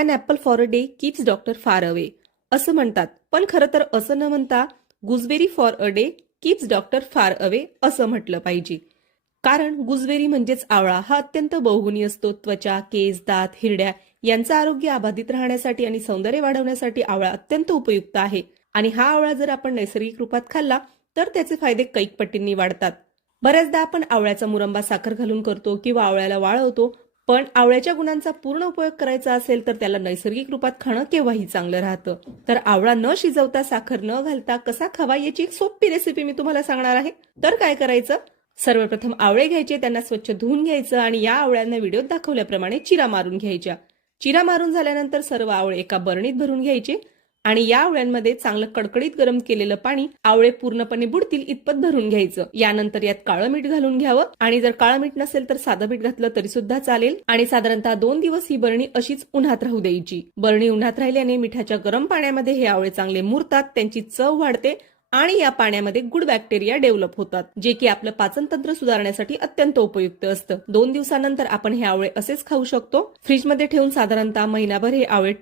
And apple for a day keeps doctor far away असं म्हणतात, पण खरं तर असं न म्हणता gooseberry for a day keeps doctor far away असं म्हटलं पाहिजे. कारण गुजबेरी म्हणजेच आवळा हा अत्यंत बहुगुणी असतो. त्वचा, केस, दात, हिरड्या यांचं आरोग्य अबाधित राहण्यासाठी आणि सौंदर्य वाढवण्यासाठी आवळा अत्यंत उपयुक्त आहे. आणि हा आवळा जर आपण नैसर्गिक रूपात खाल्ला तर त्याचे फायदे कैक पटींनी वाढतात. बऱ्याचदा आपण आवळ्याचा मुरंबा साखर घालून करतो किंवा आवळ्याला वाळवतो, पण आवळ्याच्या गुणांचा पूर्ण उपयोग करायचा असेल तर त्याला नैसर्गिक रूपात खाणं केव्हाही चांगलं राहतं. तर आवळा न शिजवता, साखर न घालता कसा खावा याची एक सोपी रेसिपी मी तुम्हाला सांगणार आहे. तर काय करायचं? सर्वप्रथम आवळे घ्यायचे, त्यांना स्वच्छ धुवून घ्यायचं आणि या आवळ्यांना व्हिडिओत दाखवल्याप्रमाणे चिरा मारून घ्यायच्या. चिरा मारून झाल्यानंतर सर्व आवळे एका बरणीत भरून घ्यायचे आणि या आवळ्यांमध्ये चांगलं कडकडीत गरम केलेलं पाणी आवळे पूर्णपणे बुडतील इतपत भरून घ्यायचं. यानंतर यात काळं मीठ घालून घ्यावं आणि जर काळं मीठ नसेल तर साधं मीठ घातलं तरी सुद्धा चालेल आणि साधारणतः 2 दिवस ही बरणी अशीच उन्हात राहू द्यायची. बरणी उन्हात राहिल्याने मिठाच्या गरम पाण्यामध्ये हे आवळे चांगले मुरतात, त्यांची चव वाढते आणि या पाण्यामध्ये गुड बॅक्टेरिया डेव्हलप होतात, जे की आपलं पाचनतंत्र सुधारण्यासाठी अत्यंत उपयुक्त असतं. 2 दिवसानंतर आपण हे आवळे असेच खाऊ शकतो. फ्रीजमध्ये ठेवून साधारणतः महिनाभर हे आवळे